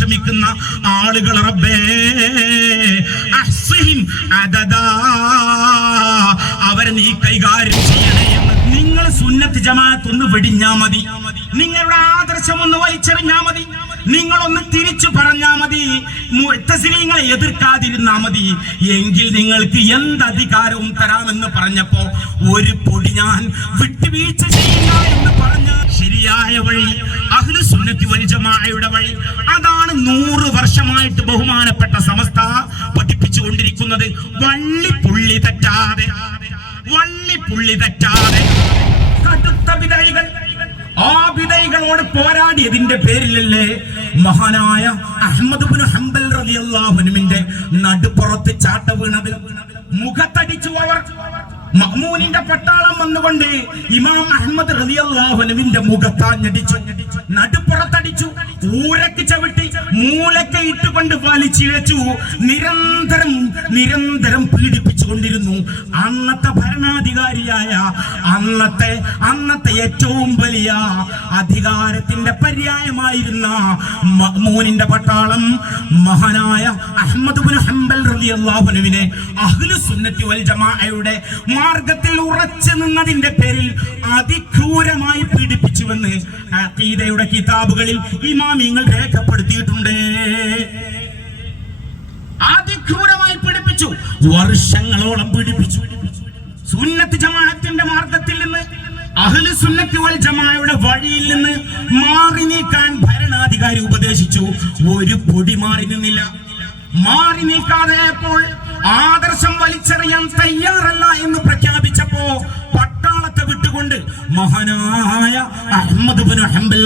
ശ്രമിക്കുന്ന ആളുകൾ റബ്ബേ. അവരെ നീ കൈകാര്യം ചെയ്യണേ സുന്നത്ത് ജമാഅത്ത് ഒന്ന് വെടിഞ്ഞാ മതി. നിങ്ങളുടെ ആദർശം ഒന്ന് വലിച്ചെറിഞ്ഞാ മതി. നിങ്ങളൊന്ന് തിരിച്ചു പറഞ്ഞാ മതി. മുത്തസിലിങ്ങളെ എതിർക്കാതിരുന്നാ മതി. എങ്കിൽ നിങ്ങൾക്ക് എന്ത് അധികാരവും തരാമെന്ന് പറഞ്ഞപ്പോ ഒരു പൊടി ഞാൻ വിട്ടുവീഴ്ച ചെയ്യില്ല എന്ന് പറഞ്ഞ ശരിയായ വഴി അഹ്ലു സുന്നത്തി വൽ ജമാഅയുടെ വഴി അതാണ് നൂറ് വർഷമായിട്ട് ബഹുമാനപ്പെട്ട സമസ്ത പഠിപ്പിച്ചുകൊണ്ടിരിക്കുന്നത്. വള്ളി പുള്ളി തെറ്റാതെ വള്ളി പുള്ളി തെറ്റാതെ. കടുത്ത വിതഴികൾ ആ വിതൈകളോട് പോരാടിയതിന്റെ പേരിലല്ലേ മഹാനായ അഹമ്മദ് ബിൻ ഹംബൽ റളിയല്ലാഹുവിന്റെ നടുപ്പുറത്ത് ചാട്ട വീണത്. മുഖത്തടിച്ചു അവർ മഹ്മൂനിന്റെ പട്ടാളം വന്നുകൊണ്ട് ഇമാം അഹമ്മദ് റളിയല്ലാഹുവിന്റെ മുഖത്താഞ്ഞടിച്ചു നടുപ്പുറത്തടിച്ചു. ഊരക്ക് ചവിട്ടി മൂലക്ക് ഇട്ടുകൊണ്ട് വലിച്ചിഴച്ചു നിരന്തരം നിരന്തരം പീഡിപ്പിച്ചുകൊണ്ടിരുന്നു. അന്നത്തെ ഭരണാധികാരിയായ അന്നത്തെ അന്നത്തെ ഏറ്റവും വലിയ അധികാരത്തിന്റെ പര്യായമായിരുന്ന മഹ്മൂനിന്റെ പട്ടാളം മഹാനായ അഹമ്മദ് ബിൻ ഹംബൽ റളിയല്ലാഹുവിനെ അഹ്ലു സുന്നത്തി വൽ ജമാഅയുടെ മാർഗത്തിൽ ഉറച്ചു നിന്നതിന്റെ പേരിൽ അതിക്രൂരമായി പീഡിപ്പിച്ചുവെന്ന് അഖീദയുടെ കിതാബുകളിൽ ഇമാമിങ്ങൾ രേഖപ്പെടുത്തിയിട്ടുണ്ട്. അതിക്രൂരമായി പീഡിപ്പിച്ചു. വർഷങ്ങളോളം പീഡിപ്പിച്ചു. സുന്നത്ത് ജമാഅത്തിന്റെ മാർഗത്തിൽ നിന്ന് അഹ്ലു സുന്നത്ത് വൽ ജമാഅയുടെ വഴിയിൽ നിന്ന് മാറി നീക്കാൻ ഭരണാധികാരി ഉപദേശിച്ചു. ഒരു പൊടി മാറി നിന്നില്ല. മാറി നീക്കാതെ ആദർശം വലിച്ചെറിയാൻ തയ്യാറല്ല എന്ന് പ്രഖ്യാപിച്ചപ്പോ പട്ടാളത്തെ വിട്ടുകൊണ്ട് മഹാനായ അഹമ്മദ് ഹംബൽ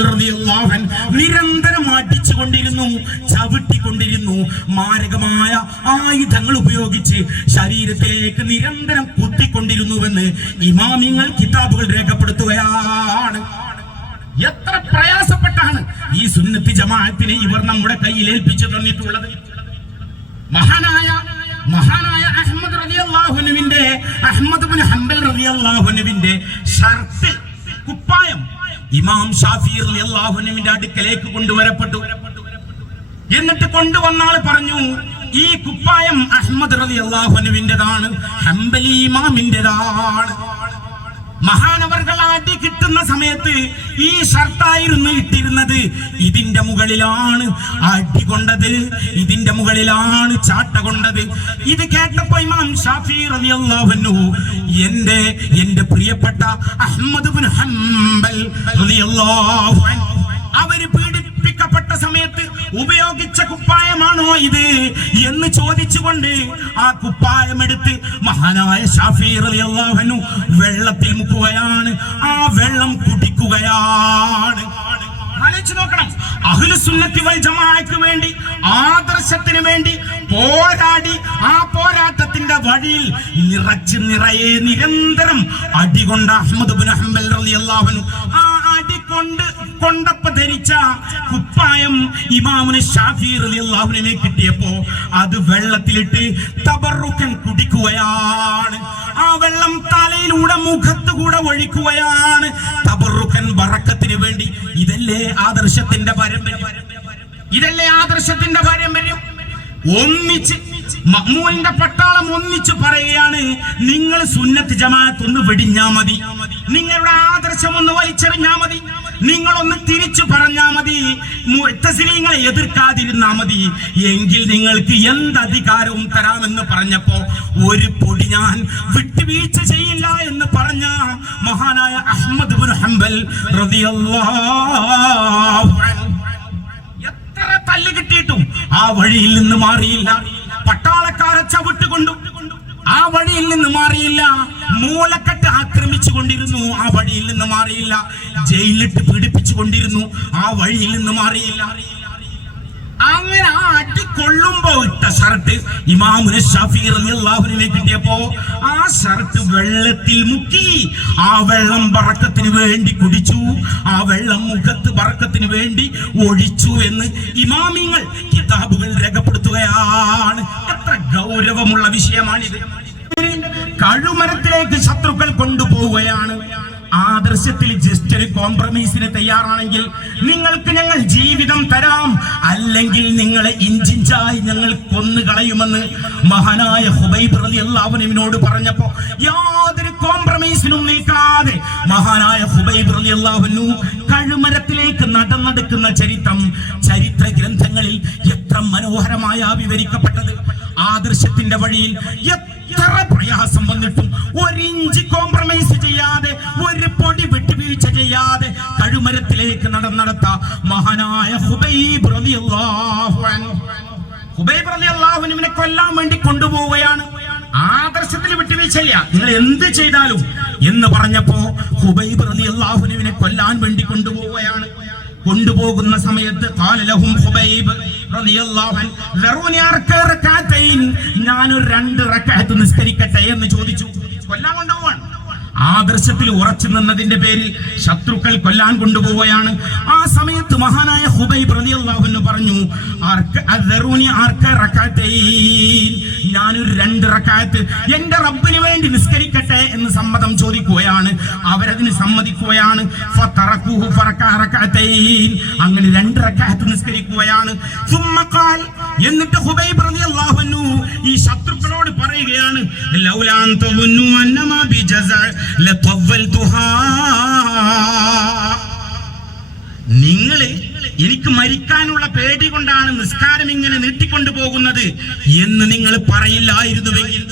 നിരന്തരം അടിച്ചുകൊണ്ടിരുന്നു ചവിട്ടിക്കൊണ്ടിരുന്നു. മാരകമായ ആയുധങ്ങൾ ഉപയോഗിച്ച് ശരീരത്തിലേക്ക് നിരന്തരം കുത്തിക്കൊണ്ടിരുന്നുവെന്ന് ഇമാമിങ്ങൾ കിതാബുകൾ രേഖപ്പെടുത്തുകയാണ്. എത്ര പ്രയാസപ്പെട്ടാണ് ഈ സുന്നത്തി ജമാഅത്തിനെ ഇവർ നമ്മുടെ കയ്യിൽ ഏൽപ്പിച്ചു തന്നിട്ടുള്ളത്. മഹാനായ മഹാനായ അഹമ്മദ് റളിയല്ലാഹുവിന്റെ അഹമ്മദ് ഇബ്നു ഹംബൽ റളിയല്ലാഹുവിന്റെ ഷർട്ട് കുപ്പായം ഇമാം ഷാഫി അള്ളാഹുനുവിന്റെ അടുക്കലേക്ക് കൊണ്ടുവരപ്പെട്ടു. എന്നിട്ട് കൊണ്ടുവന്ന ആൾ പറഞ്ഞു ഈ കുപ്പായം അഹമ്മദ് റളിയല്ലാഹുവിന്റേതാണ് ഹംബലി ഇമാമിന്റേതാണ്. മഹാനവർകൾ അടി കിട്ടുന്ന സമയത്ത് ഈ ഷർട്ടായിരുന്നു ഇട്ടിരുന്നത്. ഇതിന്റെ മുകളിലാണ് അടി കൊണ്ടത്. ഇതിന്റെ മുകളിലാണ് ചാട്ട കൊണ്ടത്. ഇത് കേട്ടപ്പോ ഇമാം ഷാഫി റളിയല്ലാഹു എന്റെ എന്റെ പ്രിയപ്പെട്ട അഹമ്മദ് ബിൻ ഹംബൽ റളിയല്ലാഹു അവർ പീഡിപ്പിക്കപ്പെട്ട സമയത്ത് ഉപയോഗിച്ച കുപ്പായമാണോ ഇത് എന്ന് ചോദിച്ചുകൊണ്ട് ആ കുപ്പായം എടുത്ത് മഹാനായ ഷാഫി റളിയല്ലാഹു അൻഹു വെള്ളത്തിൽ മുക്കുകയാണ് ആ വെള്ളം കുടിക്കുകയാണ്. ആലോചിച്ച് നോക്കണം. അഹ്ലുസുന്നത്തി വൽ ജമാഅക്ക് വേണ്ടി ആദർശത്തിന് വേണ്ടി പോരാടി ആ പോരാട്ടത്തിന്റെ വഴിയിൽ നിറച്ച് നിറയെ നിരന്തരം അടികൊണ്ട് അഹമ്മദ് ബിൻ ഹംബൽ റളിയല്ലാഹു അൻഹു ആ അടി കൊണ്ട് കൊണ്ടപ്പ ധരിച്ച കുപ്പായം ഇമാമുന് ഷാഫി റളിയല്ലാഹുവിനെ കിട്ടിയപ്പോ അത് വെള്ളത്തിലിട്ട് തബറുക്കൻ കുടിക്കുകയാണ്. ആ വെള്ളം തലയിലൂടെ മുഖത്ത് കൂടെ ഒഴിക്കുകയാണ്. തബറുക്കൻ ബറക്കത്തിന് വേണ്ടി. ഇതല്ലേ ആദർശത്തിന്റെ പാരമ്പര്യം? ഇതല്ലേ ആദർശത്തിന്റെ പാരമ്പര്യം? ഒന്നിച്ച് മമ്മൂവിന്റെ പട്ടാളം ഒന്നിച്ച് പറയുകയാണ് നിങ്ങൾ സുന്നത്ത് ജമാഅത്ത് ഒന്ന് വെടിഞ്ഞാ മതി. നിങ്ങളുടെ ആദർശം ഒന്ന് വലിച്ചെറിഞ്ഞാ മതി. നിങ്ങളൊന്ന് തിരിച്ചു പറഞ്ഞാ മതി. മുത്തസിലിങ്ങളെ എതിർക്കാതിരുന്നാ മതി. എങ്കിൽ നിങ്ങൾക്ക് എന്ത് അധികാരവും തരാമെന്ന് പറഞ്ഞപ്പോ ഒരു പൊടി ഞാൻ വിട്ടുവീഴ്ച ചെയ്യില്ല എന്ന് പറഞ്ഞ മഹാനായ അഹമ്മദ് ഹംബൽ എത്ര തല്ല് കിട്ടിയിട്ടും ആ വഴിയിൽ നിന്ന് മാറിയില്ല. പട്ടാളക്കാരെ ചവിട്ടുകൊണ്ടു ആ വഴിയിൽ നിന്ന് മാറിയില്ല. മൂലക്കെട്ട് ആക്രമിച്ചു കൊണ്ടിരുന്നു ആ വഴിയിൽ നിന്ന് മാറിയില്ല. ജയിലിട്ട് പീഡിപ്പിച്ചു കൊണ്ടിരുന്നു ആ വഴിയിൽ നിന്ന് മാറിയില്ല. അങ്ങനെ ആ അടി കൊള്ളുമ്പോ ഇട്ട ഷർട്ട് ഇമാമുന ഷാഫി റളിയല്ലാഹുവിനെ കിട്ടിയപ്പോ ആ ഷർട്ട് വെള്ളത്തിൽ മുക്കി ആ വെള്ളം പറക്കത്തിന് വേണ്ടി കുടിച്ചു ആ വെള്ളം മുഖത്ത് പറക്കത്തിന് വേണ്ടി ഒഴിച്ചു എന്ന് ഇമാമിങ്ങൾ കിതാബുകൾ രേഖപ്പെടുത്തുകയാണ്. എത്ര ഗൗരവമുള്ള വിഷയമാണിത്. കഴുമരത്തിലേക്ക് ശത്രുക്കൾ കൊണ്ടുപോവുകയാണ്. കോംപ്രമൈസിന് തയ്യാറാണെങ്കിൽ നിങ്ങൾക്ക് ഞങ്ങൾ ജീവിതം തരാം. അല്ലെങ്കിൽ നിങ്ങളെ ഇഞ്ചിഞ്ചായി ഞങ്ങൾ കൊന്നു കളയുമെന്ന് മഹാനായ ഹുബൈബ് റളിയല്ലാഹുവിനോട് പറഞ്ഞപ്പോ യാതൊരു കോംപ്രമൈസിനും നിൽക്കാതെ മഹാനായ ഹുബൈബ് റളിയല്ലാഹുവിനു കഴുമരത്തിലേക്ക് നടന്നെടുക്കുന്ന ചരിത്രം ചരിത്ര ഗ്രന്ഥങ്ങളിൽ എത്ര മനോഹരമായ വിവരിക്കപ്പെട്ടത്. ആദർശത്തിന്റെ വഴിയിൽ എത്ര പ്രയാസം വന്നിട്ടും ഒരിഞ്ച് കോംപ്രമൈസ് ചെയ്യാതെ ഒരു പൊടി വിട്ടുവീഴ്ച ചെയ്യാതെ കഴുമരത്തിലേക്ക് നടന്നെടുത്ത മഹാനായ ഹുബൈബ് ഹുബൈബ് റളിയല്ലാഹുവിനെ കൊല്ലാൻ വേണ്ടി കൊണ്ടുപോവുകയാണ്. ആദർശത്തിൽ വിട്ടുവീഴ്ചയില്ല. നിങ്ങൾ എന്ത് ചെയ്താലും എന്ന് പറഞ്ഞപ്പോ ഹുബൈബ് റളിയല്ലാഹുവിനെ കൊല്ലാൻ വേണ്ടി കൊണ്ടുപോവുകയാണ്. കൊണ്ടുപോകുന്ന സമയത്ത് ഖാല ലഹും ഹുബൈബ്. ഞാനൊരു രണ്ട് റക്അത്ത് നിസ്കരിക്കട്ടെ എന്ന് ചോദിച്ചു. കൊല്ലാൻ കൊണ്ടുപോവാണ്. ആദർശത്തിൽ ഉറച്ചു നിന്നതിന്റെ പേരിൽ ശത്രുക്കൾ കൊല്ലാൻ കൊണ്ടുപോവുകയാണ്. ആ സമയത്ത് മഹാനായ ഹുബൈബ് റളിയല്ലാഹു പറഞ്ഞു ഞാനൊരു രണ്ട് റക്കാത്ത്. എന്റെ റബ്ബിന് വേണ്ടി നിസ്കരിക്കട്ടെ എന്ന് സമ്മതം ചോദിക്കുകയാണ്. അവരതിന് സമ്മതിക്കുകയാണ്. അങ്ങനെ രണ്ട് റക്കാത്ത് നിസ്കരിക്കുകയാണ്. എന്നിട്ട് ഹുബൈബ് റളിയല്ലാഹു അൻഹു ഈ ശത്രുക്കളോട് പറയുകയാണ് ലൗലാൻ തവന്നു അന്നമാ ബിജസ ലതവൽതുഹാ നിങ്ങൾ എനിക്ക് മരിക്കാനുള്ള പേടി കൊണ്ടാണ് നിസ്കാരം ഇങ്ങനെ നീട്ടിക്കൊണ്ടു പോകുന്നത് എന്ന് നിങ്ങൾ പറയില്ലായിരുന്നുവെങ്കിൽ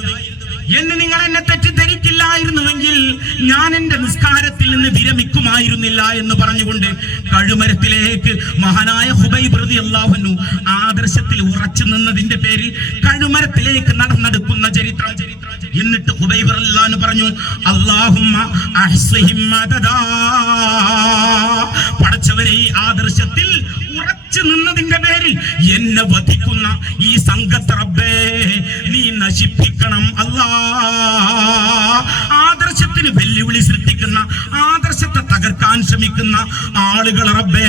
എന്ന് നിങ്ങൾ എന്നെ തെറ്റിദ്ധരിക്കില്ലായിരുന്നുവെങ്കിൽ ഞാൻ എന്റെ നിസ്കാരത്തിൽ നിന്ന് വിരമിക്കുമായിരുന്നില്ല എന്ന് പറഞ്ഞുകൊണ്ട് കഴുമരത്തിലേക്ക് മഹാനായ ഹുബൈ പ്രതി അള്ളാഹുനു ആദർശത്തിൽ ഉറച്ചു നിന്നതിന്റെ പേരിൽ കഴുമരത്തിലേക്ക് നടന്നെടുക്കുന്ന ചരിത്രം. എന്നിട്ട് ഹുബൈബ് അള്ളാഹു പറഞ്ഞു അള്ളാഹുമ്മ പഠിച്ചവരെ ഈ ആദർശത്തിൽ ഉറച്ചു നിന്നതിന്റെ പേരിൽ എന്നെ വധിക്കുന്ന ഈ സംഘത്ത് റബ്ബേ നീ നശിപ്പിക്കണം അല്ലാ. ആദർശത്തിന് വെല്ലുവിളി സൃഷ്ടിക്കുന്ന ആദർശത്തെ തകർക്കാൻ ശ്രമിക്കുന്ന ആളുകൾ റബ്ബേ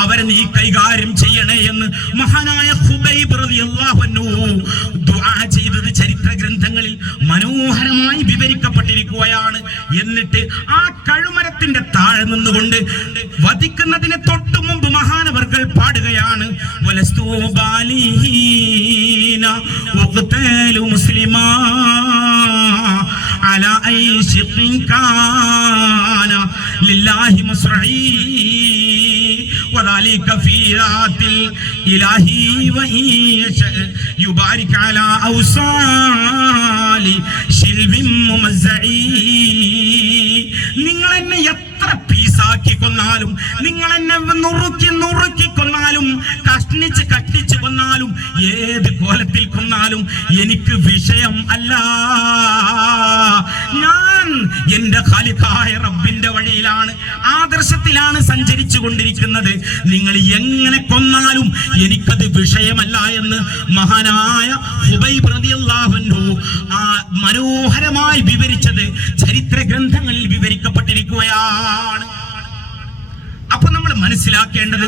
അവരെ നീ കൈകാര്യം ചെയ്യണേ എന്ന് മഹാനായ ഹുബൈബ് റളിയല്ലാഹു അൻഹു ദുആ ചെയ്തത് ചരിത്ര ഗ്രന്ഥങ്ങളിൽ മനോഹരമായി വിവരിക്കപ്പെട്ടിരിക്കുകയാണ് എന്നിട്ട് ആ കഴുമരത്തിന്റെ താഴെ നിന്നുകൊണ്ട് വധിക്കുന്നതിന് തൊട്ടു മുമ്പ് മഹാനവർകൾ പാടുകയാണ് വലസ്തു ബാലീന ഉഖ്തലു മുസ്ലിമാ على أي شق كان لله مصرعي وذلك في ذات الإله وإن يشاء يبارك على أوصال شلب ممزعي നിങ്ങൾ എന്നെ എത്ര പീസാക്കി കൊന്നാലും നിങ്ങൾ എന്നെ നുറുക്കി നുറുക്കി കൊന്നാലും കഷ്ണിച്ച് കട്ടിച്ച് കൊന്നാലും ഏത് കോലത്തിൽ കൊന്നാലും എനിക്ക് വിഷയം അല്ല. ഞാൻ എന്റെ ഖാലിഖായ റബ്ബിന്റെ വഴിയിലാണ് ആദർശത്തിലാണ് സഞ്ചരിച്ചു കൊണ്ടിരിക്കുന്നത്. നിങ്ങൾ എങ്ങനെ കൊന്നാലും എനിക്കത് വിഷയമല്ല എന്ന് മഹാനായ ഹുബൈബ് റളിയല്ലാഹു ആ മനോഹരമായി വിവരിച്ചത് ചരിത്ര ഗ്രന്ഥങ്ങളിൽ വിവരിക്കപ്പെട്ടിരിക്കുകയാണ്. അപ്പൊ നമ്മൾ മനസ്സിലാക്കേണ്ടത്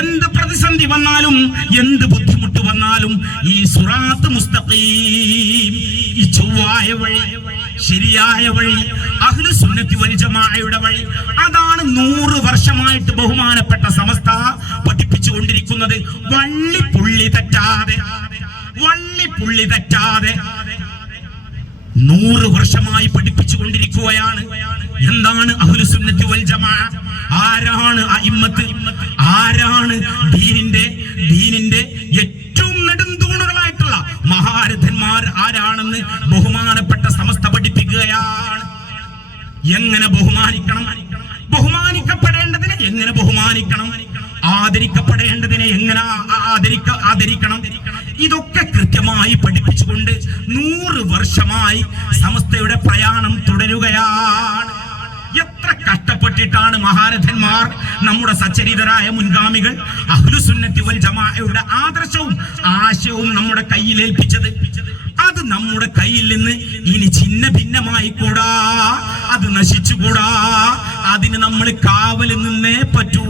എന്ത് പ്രതിസന്ധി വന്നാലും എന്ത് വന്നാലും ഈ സുറാത്ത് മുസ്തഖീം ഈ ചൊവ്വായ വഴി ശരിയായ വഴി അഹ്ലു സുന്നത്തി വൽ ജമാഅയുടെ വഴി അതാണ് നൂറ് വർഷമായിട്ട് ബഹുമാനപ്പെട്ട സമസ്ത പഠിപ്പിച്ചുകൊണ്ടിരിക്കുന്നത്. വള്ളി പുള്ളി തെറ്റാതെ വള്ളി പുള്ളി തെറ്റാതെ നൂറ് വർഷമായി പഠിപ്പിച്ചു കൊണ്ടിരിക്കുകയാണ് എന്താണ് അഹുലുസുന്നത്തി വൽ ജമാ ആരാണ് അയിമ്മത്ത് ആരാണ് ദീനിന്റെ ദീനിന്റെ ഏറ്റവും മഹാരഥന്മാർ ആരാണെന്ന് ബഹുമാനപ്പെട്ട സമസ്ത പഠിപ്പിക്കുകയാണ്. എങ്ങനെ ബഹുമാനിക്കണം? ബഹുമാനിക്കപ്പെടേണ്ടതിനെ എങ്ങനെ ബഹുമാനിക്കണം? ആദരിക്കപ്പെടേണ്ടതിനെ എങ്ങനെ ആദരിക്ക ആദരിക്കണം? ഇതൊക്കെ കൃത്യമായി പഠിപ്പിച്ചുകൊണ്ട് നൂറ് വർഷമായി സമസ്തയുടെ പ്രയാണം തുടരുകയാണ്. എത്ര കഷ്ടപ്പെട്ടിട്ടാണ് മഹാരഥന്മാർ നമ്മുടെ സച്ചരിതരായ മുൻഗാമികൾ അഹ്ലുസുന്നത്തി വൽ ജമാഅയുടെ ആദർശവും ആശയവും നമ്മുടെ കയ്യിൽ ഏൽപ്പിച്ചത്? അത് നമ്മുടെ കയ്യിൽ നിന്ന് ഇനി ചിന്ന ഭിന്നമായി കൂടാ അത് നശിച്ചുകൂടാ അതിന് നമ്മൾ കാവൽ നിന്നേ പറ്റൂ.